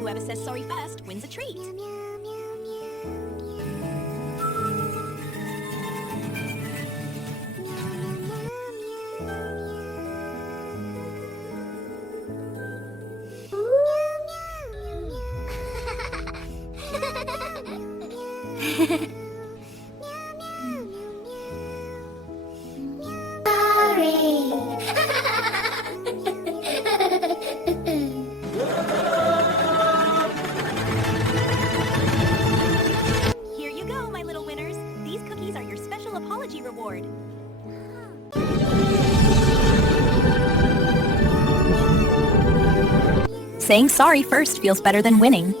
Whoever says sorry first wins a treat. Here you go, my little winners. These cookies are your special apology reward. Saying sorry first feels better than winning.